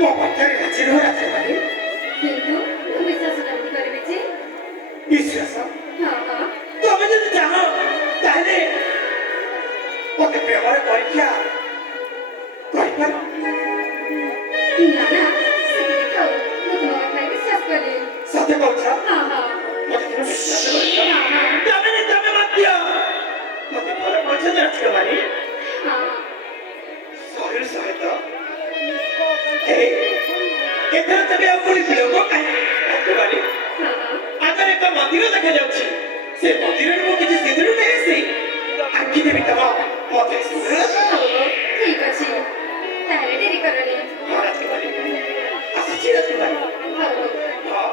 ମୋ କଥାରେ ରାଜି ନୁହଁ ରାଜକୁମାରୀ? କିନ୍ତୁ ମୁଁ ବିଶ୍ୱାସ କେମିତି କରିବି ଯେ? ବିଶ୍ୱାସ? ହଁ ହଁ। ତମେ ଯଦି ଚାହଁ ତାହେଲେ ମୋତେ ପ୍ରେମର ପରୀକ୍ଷା କରିପାର। ନା ନା ସେତିକି ଥାଉ, ମୁଁ ତୁମ କଥାରେ ବିଶ୍ୱାସ କଲି। ସତ୍ୟ କହୁଛ? ହଁ ହଁ। ମୋତେ ତୁମେ ବିଶ୍ୱାସ କରୁଛ? ହଁ ହଁ। ତମେ ମଧ୍ୟ ମୋତେ ଭଲ କରୁଛ ରାଜକୁମାରୀ? ହଁ। ଶହେ ଶହେ ତ ଏଥର ତମେ ଆଉ ପୁଣି ବିଳମ୍ବ କାହିଁକି ରାଜକୁମାରୀ? ହଁ ହଁ। ଆଗରେ ଏକ ମନ୍ଦିର ଦେଖାଯାଉଛି, ସେ ମନ୍ଦିରରେ ମୁଁ କିଛି ସିନ୍ଦୁର ନେଇ ଆସି ଆଙ୍କିଦେବି ତମ ମୋତେ ସିନ୍ଦୁର। ହଉ ହଉ ଠିକ ଅଛି, ତାହେଲେ ଡେରି କରନି। ହଁ ରାଜକୁମାରୀ, ଆସୁଛି ରାଜକୁମାରୀ। ହଉ ହଉ। ହଁ।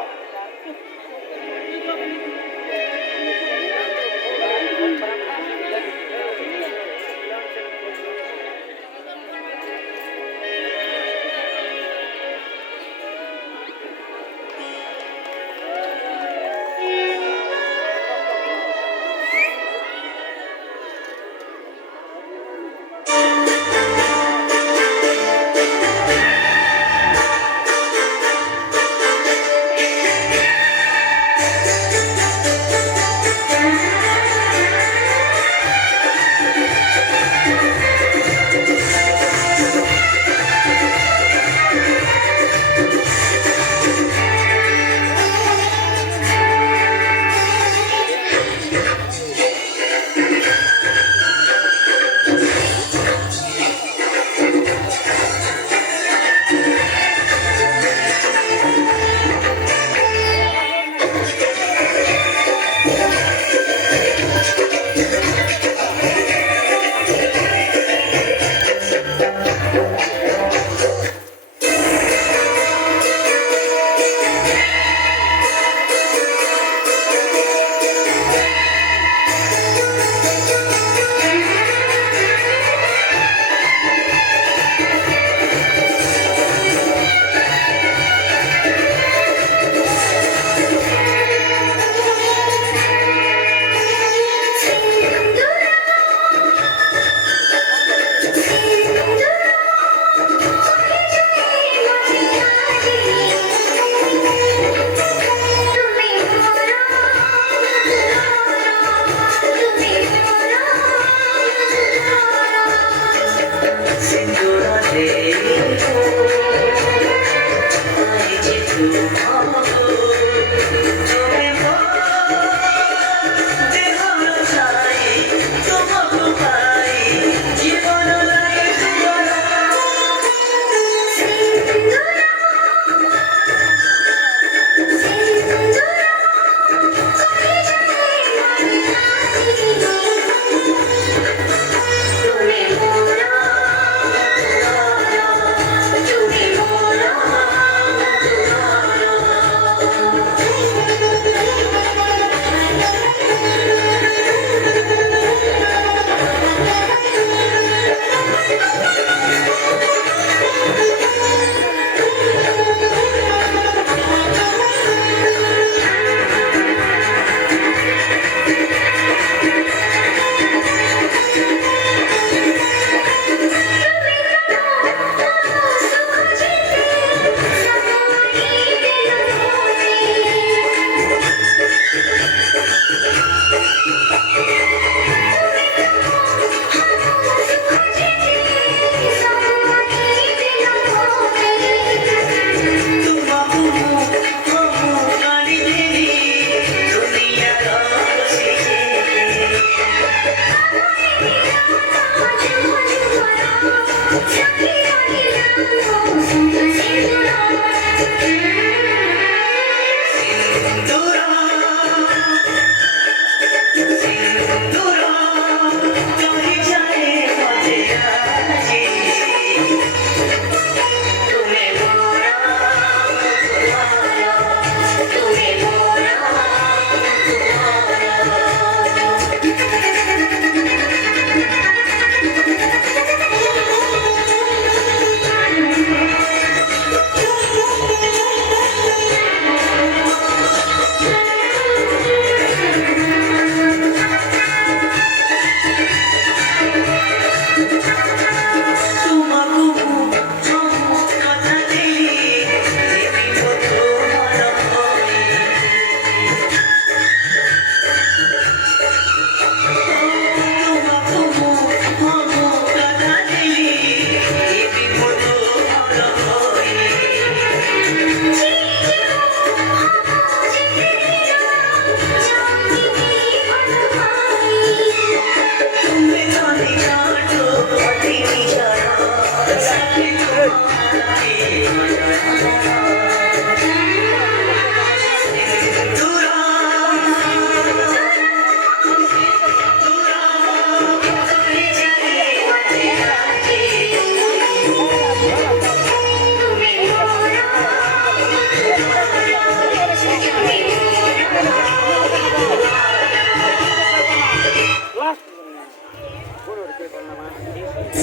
Thank you.